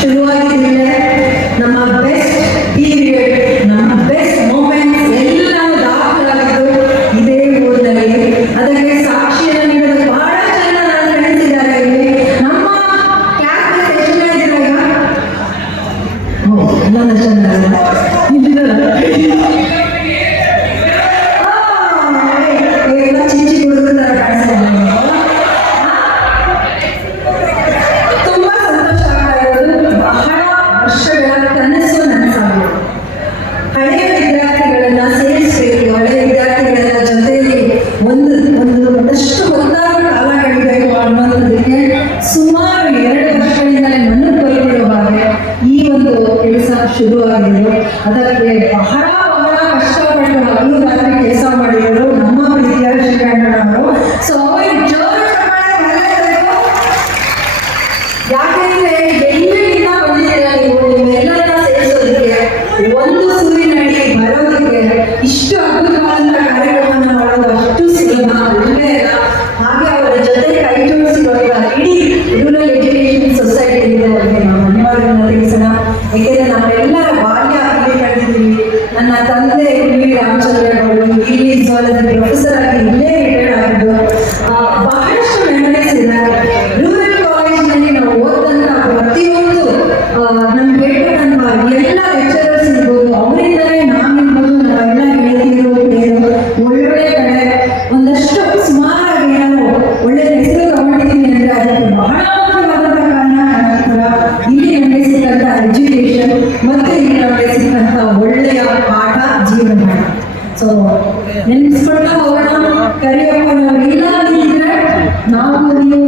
ಶುರುವಾಗಿದ್ದಿದೆ ನಮ್ಮ best period, ನಮ್ಮ best moments ಎಲ್ಲವೂ ದಾಖಲಾಗಿದ್ದು ಇದೇ ಊರಿನಲ್ಲಿ. ಅದಕ್ಕೆ ಸಾಕ್ಷಿಯನ್ನು ನೀಡಲು ಬಹಳ ಜನ ನನ್ನ ಫ್ರೆಂಡ್ಸ್ ಇದ್ದಾರೆ ಇಲ್ಲಿ. ನಮ್ಮ ಕ್ಲಾಸ್ ಎಷ್ಟು ಜನ ಇದ್ದೀರಾ ಈಗ? ಎಲ್ಲ ಜನ ಚಿಂಚಿ ಹುಡುಗರ ಕಾಣಿಸ್ತಾ ತುಂಬಾ ಸಂತೋಷ ಆಗ್ತಾ ಇರೋದು. ಬಹಳ ವರ್ಷಗಳ ಕನಸು ನನಸಾಗಿದೆ. ಹಳೆಯ ವಿದ್ಯಾರ್ಥಿಗಳನ್ನ ಸೇರಿಸಬೇಕು, ಹಳೆಯ ವಿದ್ಯಾರ್ಥಿಗಳ ಜೊತೆಯಲ್ಲಿ ಒಂದಷ್ಟು ಹೊತ್ತಾದ ಕಾಲ ಕಳಿಬೇಕು ಅನ್ನೋದಕ್ಕೆ ಸುಮಾರು 2 ವರ್ಷಗಳಿಂದಲೇ ನನಗೆ ಬರುತ್ತಿರೋ ಹಾಗೆ ಈ ಒಂದು ಕೆಲಸ ಶುರುವಾಗಿದ್ದು, ಅದಕ್ಕೆ ಬಹಳ ಕಷ್ಟಪಟ್ಟು ಹಗಲು ರಾತ್ರಿ ಕೆಲಸ ಮಾಡಿದರು ನಮ್ಮ ಪ್ರೀತಿಯ ಶ್ರೀಕಂಠನವರು. ಸೊ ಅವ್ರಿಗೆ ಜೋರು ಯಾಕೆಂದ್ರೆ ಬೆಂಗಳೂರಿನ ಬಂದಿದ್ದೀರ ನೀವು, ನಿಮ್ಮೆಲ್ಲರನ್ನ ಸೇರಿಸೋದಕ್ಕೆ, ಒಂದು ಸೂರಿನಡಿ ಬರೋದಕ್ಕೆ ಇಷ್ಟು ಅದ್ಭುತವಾದಂಥ ಕಾರ್ಯಕ್ರಮವನ್ನು ಮಾಡೋದು ಅಷ್ಟು ಸುಲಭ ಅಲ್ಲವೇ ಅಲ್ಲ. ಹಾಗೆ ಅವರ ಜೊತೆ ಕೈ ಜೋಡಿಸಿರುವಾಗ ಇಡೀ ರೂರಲ್ ಎಜುಕೇಶನ್ ಸೊಸೈಟಿ ಅವರಿಗೆ ನಾವು ಧನ್ಯವಾದಗಳನ್ನು ತಿಳಿಸೋಣ. ಏಕೆಂದರೆ ನಾವೆಲ್ಲರ ಬಾಲ್ಯ ಇಲ್ಲಿ ಕಳೆದಿದ್ದೀವಿ. ನನ್ನ ತಂದೆ ವಿ ರಾಮಚಂದ್ರಗೌಡರು ಇಲ್ಲಿ ಝುವಾಲಜಿ ಪ್ರೊಫೆಸರ್ ಆಗಿ ಇಲ್ಲೇ ರಿಟೈರ್ಡ್ ಆಗಿದ್ದು ಬಹಳಷ್ಟು ಮೆಮರೀಸ್ ಇದೆ. ರೂರಲ್ ಕಾಲೇಜಿನಲ್ಲಿ ನಾವು ಓದಂತ ಪ್ರತಿಯೊಂದು ನಮ್ಗೆ ಹೇಳ್ಬೇಕಂತ ಎಲ್ಲ ಲೆಕ್ಚರರ್ಸ್ ಇರ್ಬೋದು, ಅವರಿಂದಲೇ ನಾವಿರ್ಬೋದು, ನಾವೆಲ್ಲ ಗೆಳತಿಯರು ಒಳ್ಳೊಳ್ಳೆ ಕಡೆ ಒಂದಷ್ಟು ಸುಮಾರಾಗಿ ನಾವು ಒಳ್ಳೆ ಹೆಸರು ತಗೊಂಡಿದ್ದೀವಿ ಅಂದ್ರೆ ಅದಕ್ಕೆ ಬಹಳ ಮುಖ್ಯವಾದಂಥ ಕಾರಣ ಇಲ್ಲಿ ನಮಗೆ ಸಿಕ್ಕಂಥ ಎಜುಕೇಶನ್ ಮತ್ತು ಇಲ್ಲಿ ನಮಗೆ ಸಿಕ್ಕಂಥ ಒಳ್ಳೆಯ ಪಾಠ ಜೀವನ. ಸೊ ನೆನೆಸ್ಕೊಳ್ತಾ ಹೋಗೋಣ. ಕರಿಯಪ್ಪ ನಾವು ಇಲ್ಲ ಅಂದಿದ್ರೆ ನಾವು ನೀವು